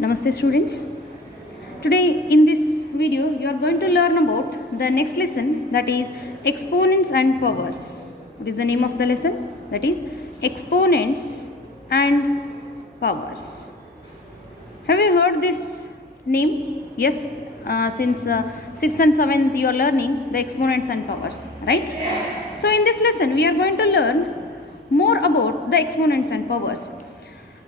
Namaste students. Today in this video you are going to learn about the next lesson, that is exponents and powers. What is the name of the lesson? That is exponents and powers. Have you heard this name? Yes, since 6th and 7th you are learning the exponents and powers, right? So in this lesson we are going to learn more about the exponents and powers.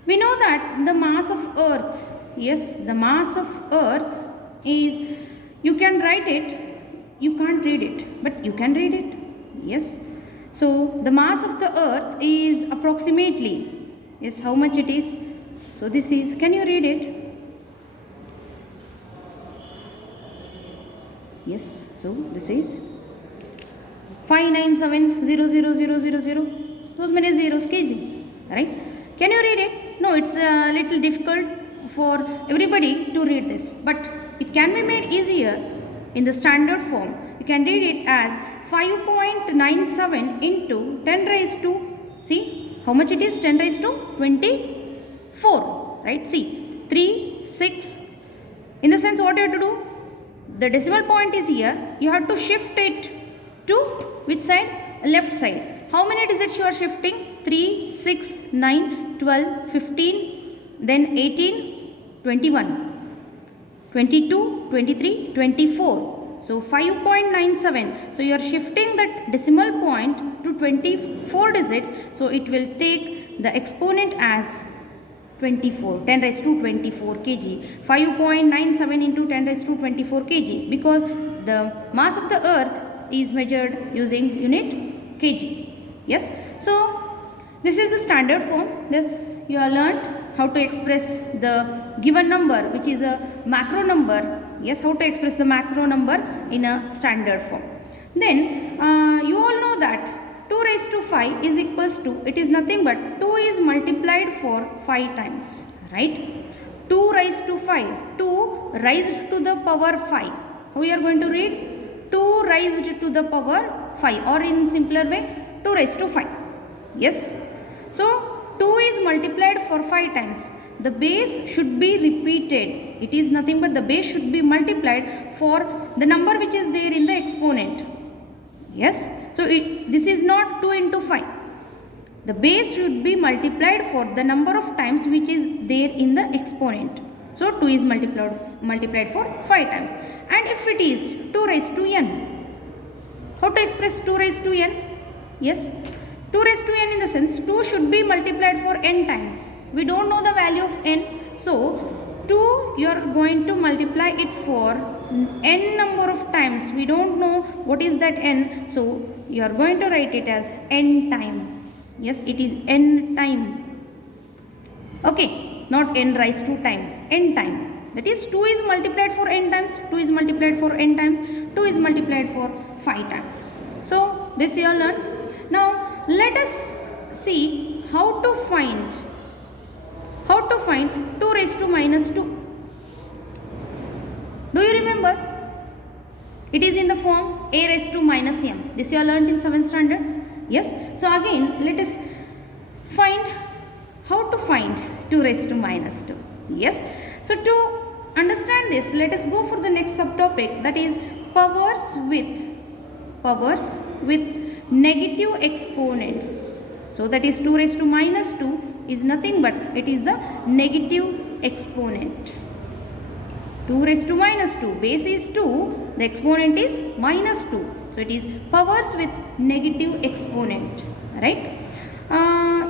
We know that the mass of earth, yes, the mass of earth is, you can write it, you can't read it, but you can read it, yes. So the mass of the earth is approximately, yes, how much it is? So this is, can you read it? Yes, so this is 597,000,000, those many zeros kg, right? Can you read it? No, it's a little difficult for everybody to read this, but it can be made easier in the standard form. You can read it as 5.97 into 10 raised to, see how much it is, 10 raised to 24, right? See, 3, 6, in the sense what you have to do, the decimal point is here, you have to shift it to which side? Left side. How many digits you are shifting? 3, 6, 9, 12, 15, then 18, 21, 22, 23, 24. So 5.97. So you are shifting that decimal point to 24 digits. So it will take the exponent as 24, 10 raised to 24 kg. 5.97 into 10 raised to 24 kg, because the mass of the earth is measured using unit kg. Yes. So this is the standard form. This you have learnt how to express the given number, which is a macro number. Yes, how to express the macro number in a standard form. Then you all know that 2 raised to 5 is equals to, it is nothing but 2 is multiplied for 5 times, right? 2 raised to 5, 2 raised to the power 5. How you are going to read? 2 raised to the power 5, or in simpler way, 2 raised to 5. Yes. So 2 is multiplied for 5 times. The base should be repeated. It is nothing but the base should be multiplied for the number which is there in the exponent. Yes. So this is not 2 into 5. The base should be multiplied for the number of times which is there in the exponent. So 2 is multiplied for 5 times. And if it is 2 raised to n, how to express 2 raised to n? Yes. 2 raised to n in the sense 2 should be multiplied for n times. We don't know the value of n. So 2 you are going to multiply it for n number of times. We don't know what is that n. So you are going to write it as n time. Yes, it is n time. Okay, not n raised to time, n time. That is 2 is multiplied for n times, 2 is multiplied for n times, 2 is multiplied for 5 times. So this you all learn. Now let us see how to find 2 raised to minus 2. Do you remember? It is in the form a raised to minus m. This you have learned in 7th standard. Yes. So again let us find how to find 2 raised to minus 2. Yes. So to understand this, let us go for the next subtopic, that is powers with negative exponents. So that is 2 raised to minus 2 is nothing but it is the negative exponent. 2 raised to minus 2, base is 2, the exponent is minus 2. So it is powers with negative exponent, right?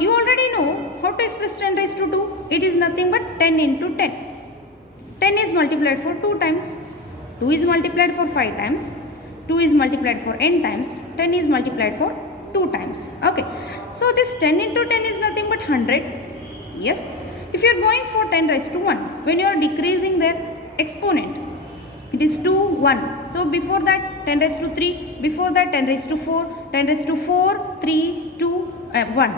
You already know how to express 10 raised to 2. It is nothing but 10 into 10. 10 is multiplied for 2 times. 2 is multiplied for 5 times. 2 is multiplied for n times, 10 is multiplied for 2 times. Okay. So this 10 into 10 is nothing but 100. Yes. If you are going for 10 raised to 1, when you are decreasing their exponent, it is 2, 1. So before that 10 raised to 3, before that 10 raised to 4, 10 raised to 4, 3, 2, 1.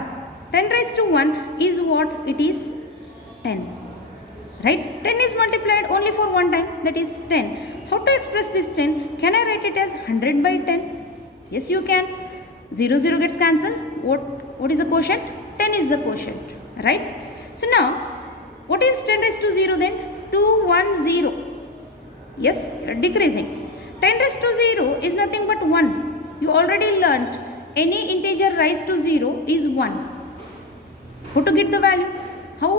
10 raised to 1 is what? It is 10. Right? 10 is multiplied only for one time, that is 10. How to express this 10? Can I write it as 100 by 10? Yes, you can. 0, 0 gets cancelled. What is the quotient? 10 is the quotient. Right? So now, What is 10 raised to 0 then? 210. Yes, decreasing. 10 raised to 0 is nothing but 1. You already learnt any integer raised to 0 is 1. How to get the value? How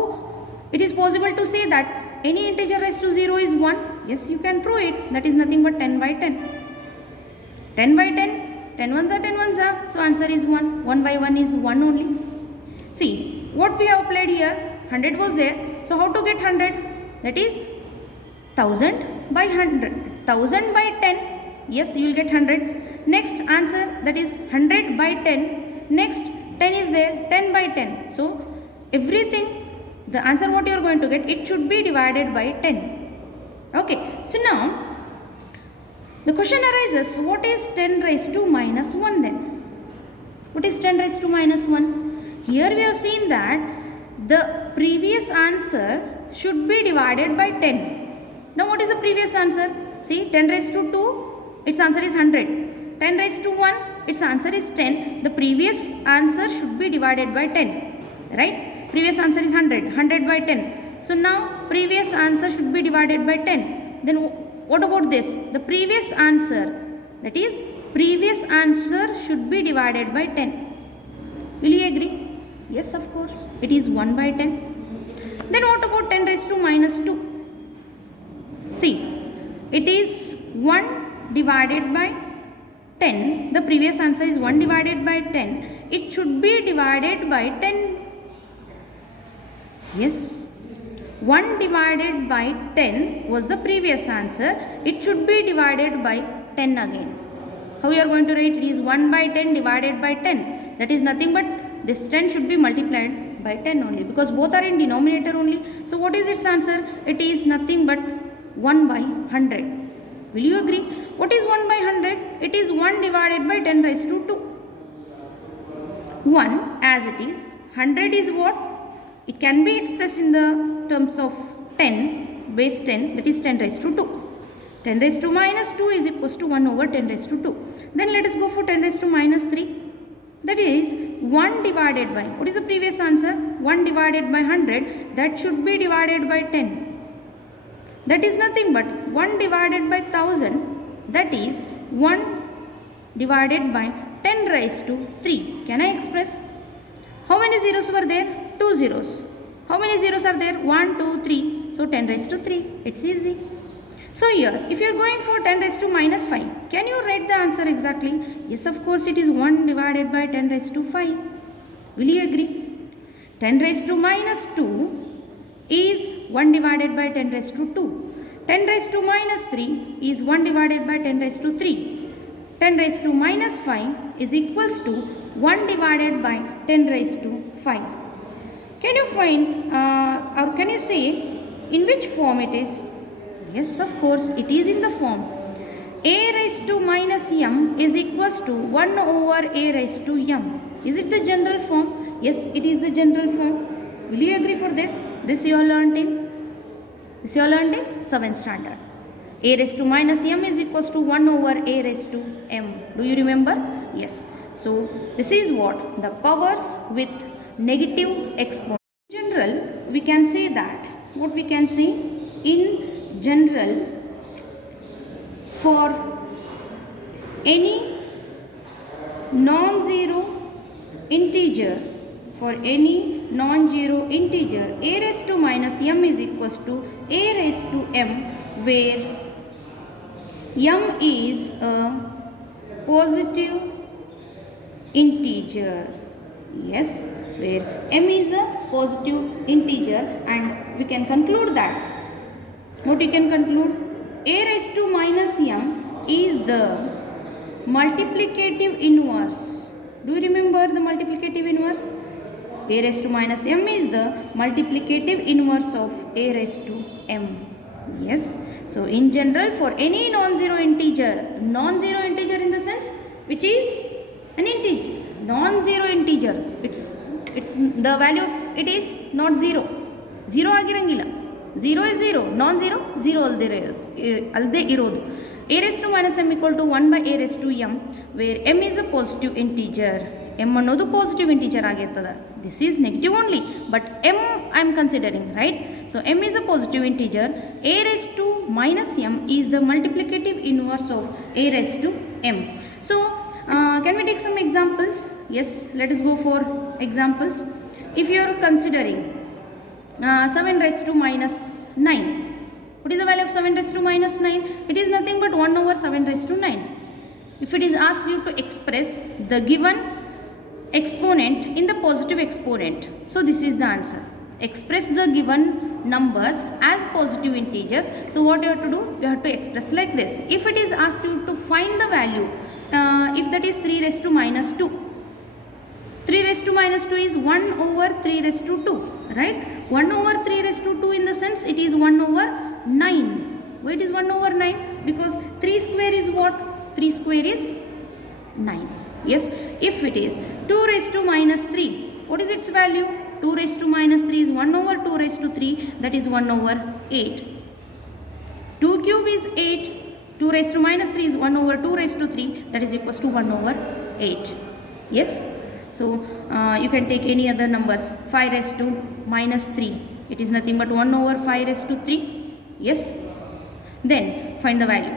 it is possible to say that any integer raised to 0 is 1? Yes, you can prove it. That is nothing but 10 by 10. 10 by 10, 10 ones are 10 ones are. So answer is 1. 1 by 1 is 1 only. See, what we have applied here, 100 was there. So how to get 100? That is 1000 by 100. 1000 by 10. Yes, you will get 100. Next answer, that is 100 by 10. Next 10 is there, 10 by 10. So everything, the answer what you are going to get, it should be divided by 10. Okay, so now the question arises, what is 10 raised to minus 1 then? What is 10 raised to minus 1? Here we have seen that the previous answer should be divided by 10. Now what is the previous answer? See, 10 raised to 2, its answer is 100. 10 raised to 1, its answer is 10. The previous answer should be divided by 10. Right? Previous answer is 100. 100 by 10. So now previous answer should be divided by 10. Then what about this? The previous answer, that is previous answer should be divided by 10. Will you agree? Yes, of course. It is 1 by 10. Then what about 10 raised to minus 2? See, it is 1 divided by 10. The previous answer is 1 divided by 10. It should be divided by 10. Yes. 1 divided by 10 was the previous answer. It should be divided by 10 again. How you are going to write? It is 1 by 10 divided by 10. That is nothing but this 10 should be multiplied by 10 only, because both are in denominator only. So what is its answer? It is nothing but 1 by 100. Will you agree? What is 1 by 100? It is 1 divided by 10 raised to 2. 1 as it is. 100 is what? It can be expressed in the terms of 10, base 10, that is 10 raised to 2. 10 raised to minus 2 is equals to 1 over 10 raised to 2. Then let us go for 10 raised to minus 3. That is 1 divided by, what is the previous answer? 1 divided by 100, that should be divided by 10. That is nothing but 1 divided by 1000, that is 1 divided by 10 raised to 3. Can I express? How many zeros were there? 2 zeros. How many zeros are there? 1, 2, 3. So 10 raised to 3. It's easy. So here, if you are going for 10 raised to minus 5, can you write the answer exactly? Yes, of course, it is 1 divided by 10 raised to 5. Will you agree? 10 raised to minus 2 is 1 divided by 10 raised to 2. 10 raised to minus 3 is 1 divided by 10 raised to 3. 10 raised to minus 5 is equals to 1 divided by 10 raised to 5. Can you find or can you say in which form it is? Yes, of course, it is in the form a raised to minus m is equals to 1 over a raised to m. Is it the general form? Yes, it is the general form. Will you agree for this? This you all learned in 7th standard. A raised to minus m is equals to 1 over a raised to m. Do you remember? Yes. So this is what the powers with negative exponent. In general, we can say that, what we can say in general, for any non-zero integer, a raised to minus m is equals to a raised to m, where m is a positive integer. Yes, where m is a positive integer, and we can conclude that. What we can conclude? A raised to minus m is the multiplicative inverse. Do you remember the multiplicative inverse? A raised to minus m is the multiplicative inverse of a raised to m. Yes. So in general, for any non-zero integer in the sense which is an integer, non-zero integer, it's the value of it is not 0. 0 ಆಗಿರಂಗಿಲ್ಲ. 0 is 0, non-zero 0 ಅಲ್ಲದೆ ಇರೋದು. A raised to minus m equal to 1 by a raised to m, where m is a positive integer. m ಅನ್ನೋದು positive integer ಆಗಿರ್ತದೆ. This is negative only, but m I am considering, right? So m is a positive integer. A raised to minus m is the multiplicative inverse of a raised to m. So can we take some examples? Yes, let us go for examples. If you are considering 7 raised to minus 9, what is the value of 7 raised to minus 9? It is nothing but 1 over 7 raised to 9. If it is asked you to express the given exponent in the positive exponent, so this is the answer. Express the given numbers as positive integers. So what you have to do? You have to express like this. If it is asked you to find the value, if that is 3 raised to minus 2, 3 raised to minus 2 is 1 over 3 raised to 2, right? 1 over 3 raised to 2 in the sense it is 1 over 9. Why it is 1 over 9? Because 3 square is what? 3 square is 9. Yes, if it is 2 raised to minus 3, what is its value? 2 raised to minus 3 is 1 over 2 raised to 3, that is 1 over 8. 2 cube is 8, 2 raised to minus 3 is 1 over 2 raised to 3, that is equals to 1 over 8. Yes, so you can take any other numbers. 5 raised to minus 3, it is nothing but 1 over 5 raised to 3. Yes, then find the value.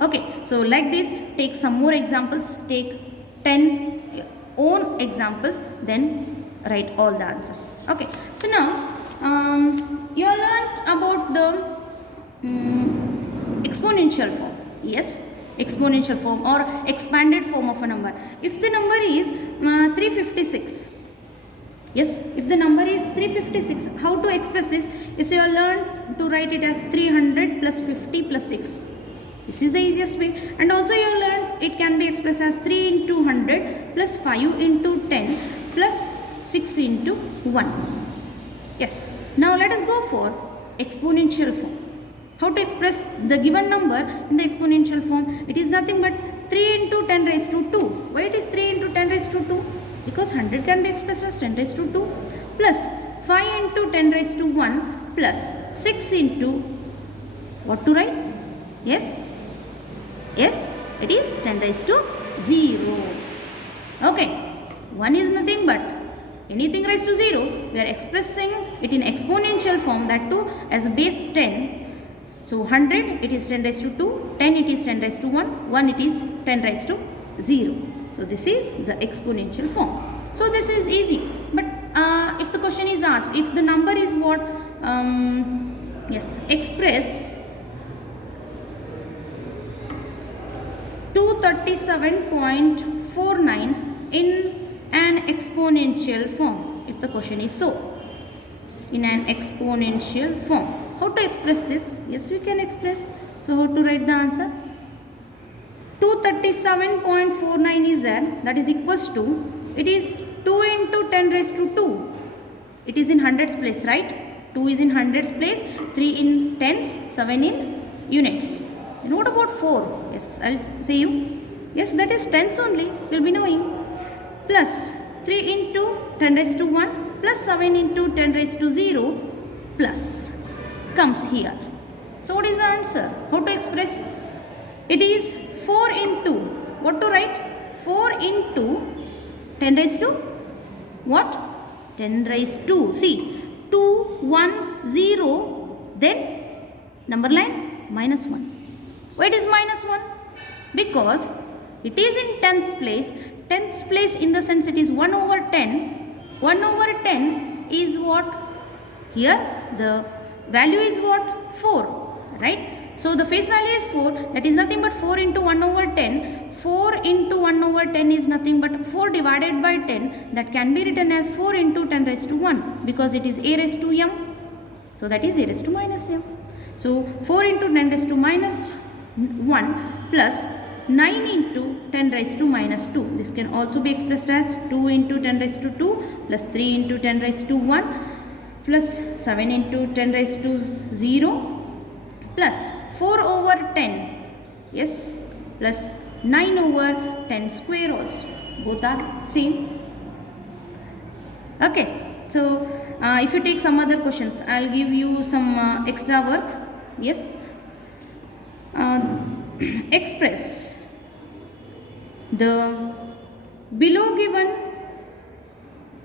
Okay, so like this, take some more examples, take 10 own examples, then write all the answers. Okay, so now you have learnt about the exponential form. Yes, exponential form or expanded form of a number. If the number is 356, yes, if the number is 356, how to express this? Yes, you have learned to write it as 300 plus 50 plus 6. This is the easiest way. And also you have learned it can be expressed as 3 into 100 plus 5 into 10 plus 6 into 1. Yes. Now let us go for exponential form. How to express the given number in the exponential form? It is nothing but 3 into 10 raised to 2. Why it is 3 into 10 raised to 2? Because 100 can be expressed as 10 raised to 2 plus 5 into 10 raised to 1 plus 6 into, what to write? Yes. Yes, it is 10 raised to 0. Okay, 1 is nothing but anything raised to 0. We are expressing it in exponential form, that too as base 10. So 100 it is 10 raised to 2, 10 it is 10 raised to 1, 1 it is 10 raised to 0. So this is the exponential form. So this is easy. But if the question is asked, if the number is what? Yes, express 237.49 in an exponential form. If the question is so, in an exponential form, how to express this? Yes, we can express. So how to write the answer? 237.49 is there, that is equals to, it is 2 into 10 raised to 2. It is in hundreds place, right? 2 is in hundreds place, 3 in tens, 7 in units. And what about 4? Yes, I'll say you. Yes, that is tens only, we'll be knowing. Plus 3 into 10 raised to 1 plus 7 into 10 raised to 0 plus comes here. So what is the answer? How to express? It is 4 into, what to write? 4 into 10 raised to what? 10 raised to, see, 2, 1, 0, then number line minus 1. Why it is minus 1? Because it is in tens place. Tens place in the sense it is 1 over 10. 1 over 10 is what? Here the value is what? 4, right? So the face value is 4, that is nothing but 4 into 1 over 10. 4 into 1 over 10 is nothing but 4 divided by 10, that can be written as 4 into 10 raised to 1 because it is a raised to m. So that is a raised to minus m. So 4 into 10 raised to minus 1 plus 9 into 10 raised to minus 2. This can also be expressed as 2 into 10 raised to 2 plus 3 into 10 raised to 1 plus 7 into 10 raised to 0 plus 4 over 10, yes, plus 9 over 10 square also. Both are same. Okay, so if you take some other questions, I'll give you some extra work. Yes. Express the below given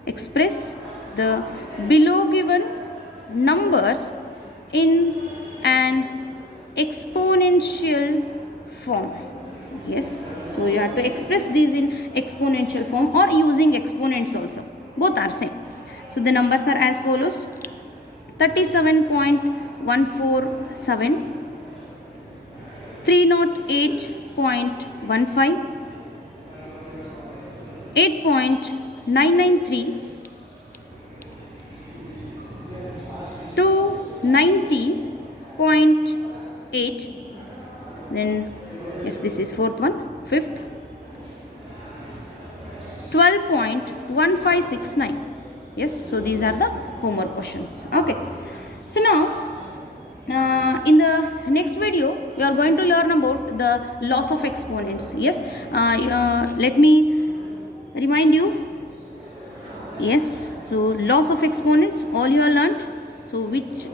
express the below given numbers in an exponential form. Yes, so you have to express these in exponential form or using exponents also. Both are same. So the numbers are as follows: 37.147, 308.15, 8.993, 290.8, then yes, this is fourth one, fifth, 12.1569. Yes, so these are the homework questions. Okay, so now in the next video you are going to learn about the loss of exponents. Yes, let me remind you. Yes, so loss of exponents, all you have learnt. So which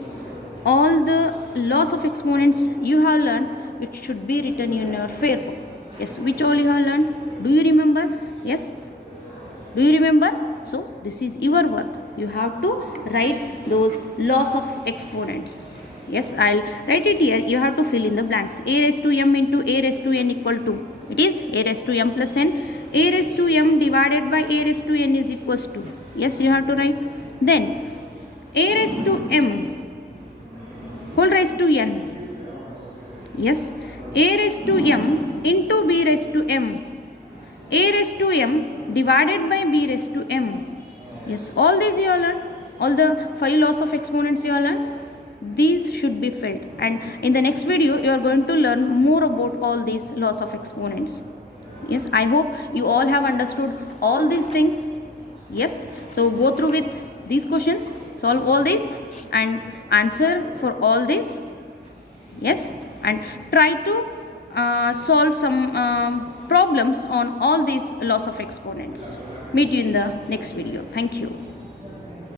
all the loss of exponents you have learned, it should be written in your fair book. Yes, which all you have learned, do you remember? Yes, do you remember? So this is your work, you have to write those loss of exponents. Yes, I'll write it here, you have to fill in the blanks. A raised to m into a raised to n equal to, it is a raised to m plus n. A raised to m divided by a raised to n is equals to, yes, you have to write. Then a raised to m whole raised to n. Yes, a raised to m into b raised to m. A raised to m divided by b raised to m. Yes, all these you have learned. All the 5 laws of exponents you have learned. These should be filled. And in the next video, you are going to learn more about all these laws of exponents. Yes, I hope you all have understood all these things. Yes, so go through with these questions, solve all these and answer for all these. Yes, and try to solve some problems on all these laws of exponents. Meet you in the next video. Thank you.